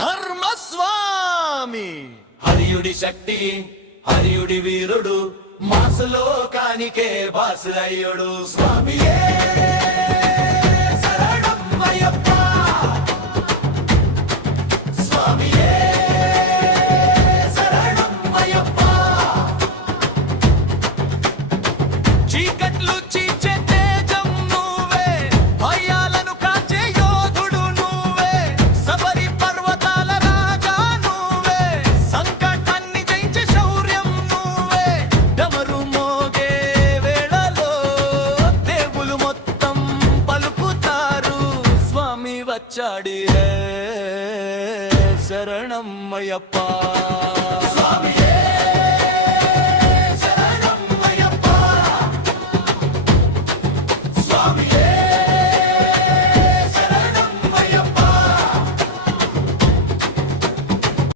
ధర్మస్వామి. హరియుడి శక్తి హరియుడి వీరుడు మాసులో కానికే boss అయ్యుడు స్వామియే శరణమయ్యప్ప స్వామియే శరణమయ్యప్ప. చీకట్లు చీల్చే తేజం నువ్వే, భయాలను కాచే యోధుడు నువ్వే, శబరి పర్వతాల రాజా నువ్వే, సంకటాన్ని జయించే శౌర్యం నువ్వే. డమరు మోగే వేళలో దేవులు మొత్తం పలుకుతారు, స్వామి వచ్చాడి హే శరణమయ్యప్ప.